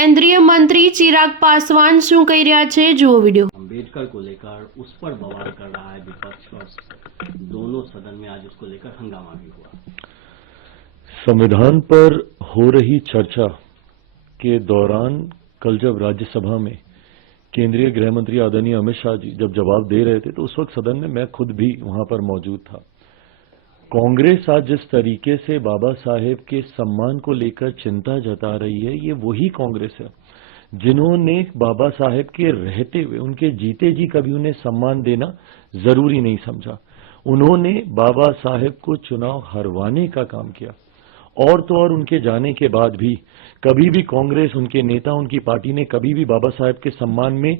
केंद्रीय मंत्री चिराग पासवान શું કહી રહ્યા છે જુઓ वीडियो। अम्बेडकर को लेकर उस पर बवाल कर रहा है विपक्ष और दोनों सदन में आज उसको लेकर हंगामा भी हुआ। संविधान पर हो रही चर्चा के दौरान कल जब राज्यसभा में केंद्रीय गृह मंत्री आदरणीय अमित शाह जी जब जवाब दे रहे थे तो उस वक्त सदन में मैं खुद भी वहां पर मौजूद था। कांग्रेस आज जिस तरीके से बाबा साहेब के सम्मान को लेकर चिंता जता रही है, ये वही कांग्रेस है जिन्होंने बाबा साहेब के रहते हुए उनके जीते जी कभी उन्हें सम्मान देना जरूरी नहीं समझा। उन्होंने बाबा साहेब को चुनाव हरवाने का काम किया और तो और उनके जाने के बाद भी कभी भी कांग्रेस, उनके नेता, उनकी पार्टी ने कभी भी बाबा साहेब के सम्मान में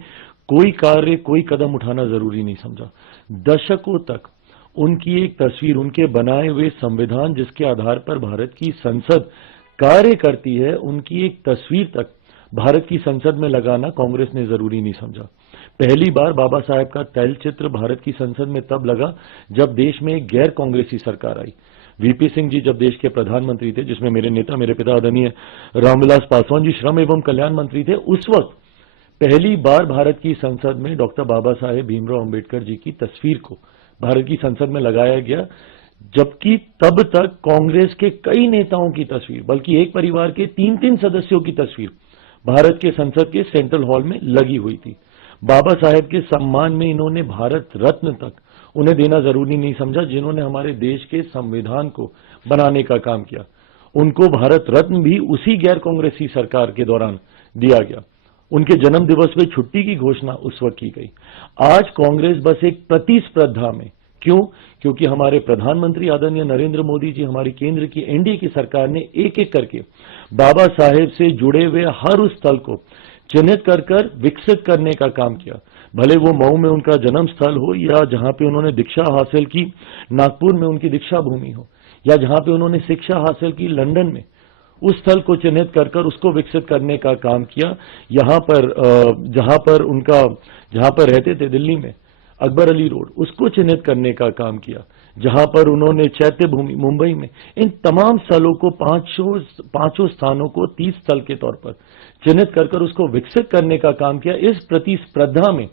कोई कार्य, कोई कदम उठाना जरूरी नहीं समझा। दशकों तक उनकी एक तस्वीर, उनके बनाए हुए संविधान जिसके आधार पर भारत की संसद कार्य करती है, उनकी एक तस्वीर तक भारत की संसद में लगाना कांग्रेस ने जरूरी नहीं समझा। पहली बार बाबा साहेब का तैलचित्र भारत की संसद में तब लगा जब देश में एक गैर कांग्रेसी सरकार आई। वीपी सिंह जी जब देश के प्रधानमंत्री थे, जिसमें मेरे नेता, मेरे पिता आदरणीय रामविलास पासवान जी श्रम एवं कल्याण मंत्री थे, उस वक्त पहली बार भारत की संसद में डॉक्टर बाबा साहेब भीमराव अंबेडकर जी की तस्वीर को भारत की संसद में लगाया गया, जबकि तब तक कांग्रेस के कई नेताओं की तस्वीर, बल्कि एक परिवार के 3-3 सदस्यों की तस्वीर भारत के संसद के सेंट्रल हॉल में लगी हुई थी। बाबा साहेब के सम्मान में इन्होंने भारत रत्न तक उन्हें देना जरूरी नहीं समझा, जिन्होंने हमारे देश के संविधान को बनाने का काम किया। उनको भारत रत्न भी उसी गैर कांग्रेसी सरकार के दौरान दिया गया। उनके जन्म दिवस में छुट्टी की घोषणा उस वक्त की गई। आज कांग्रेस बस एक प्रतिस्पर्धा में, क्यों? क्योंकि हमारे प्रधानमंत्री आदरणीय नरेंद्र मोदी जी, हमारी केंद्र की एनडीए की सरकार ने एक एक करके बाबा साहेब से जुड़े हुए हर उस स्थल को चिन्हित कर विकसित करने का काम किया। भले वो मऊ में उनका जन्म स्थल हो, या जहां पे उन्होंने दीक्षा हासिल की नागपुर में उनकी दीक्षा भूमि हो, या जहां पे उन्होंने शिक्षा हासिल की लंदन में, उस स्थल को चिन्हित कर उसको विकसित करने का काम किया। यहां पर जहां पर रहते थे दिल्ली में अकबर अली रोड, उसको चिन्हित करने का काम किया। जहां पर उन्होंने चैत्य भूमि मुंबई में, इन तमाम स्थलों को, पांचों स्थानों को 30 स्थल के तौर पर चिन्हित कर उसको विकसित करने का काम किया। इस प्रतिस्पर्धा में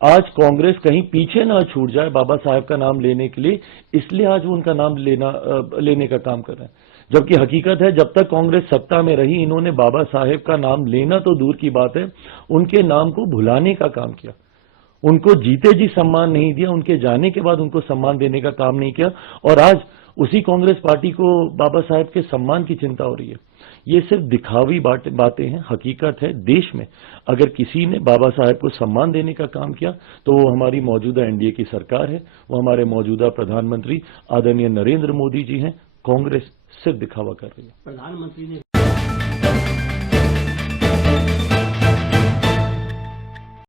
आज कांग्रेस कहीं पीछे ना छूट जाए बाबा साहेब का नाम लेने के लिए, इसलिए आज वो उनका नाम लेने का काम कर रहे हैं। जबकि हकीकत है, जब तक कांग्रेस सत्ता में रही, इन्होंने बाबा साहेब का नाम लेना तो दूर की बात है, उनके नाम को भुलाने का काम किया। उनको जीते जी सम्मान नहीं दिया, उनके जाने के बाद उनको सम्मान देने का काम नहीं किया, और आज उसी कांग्रेस पार्टी को बाबा साहेब के सम्मान की चिंता हो रही है। ये सिर्फ दिखावी बातें हैं। हकीकत है, देश में अगर किसी ने बाबा साहेब को सम्मान देने का काम किया तो वो हमारी मौजूदा एनडीए की सरकार है, वो हमारे मौजूदा प्रधानमंत्री आदरणीय नरेंद्र मोदी जी हैं। कांग्रेस सिर्फ दिखावा कर रही है। प्रधानमंत्री ने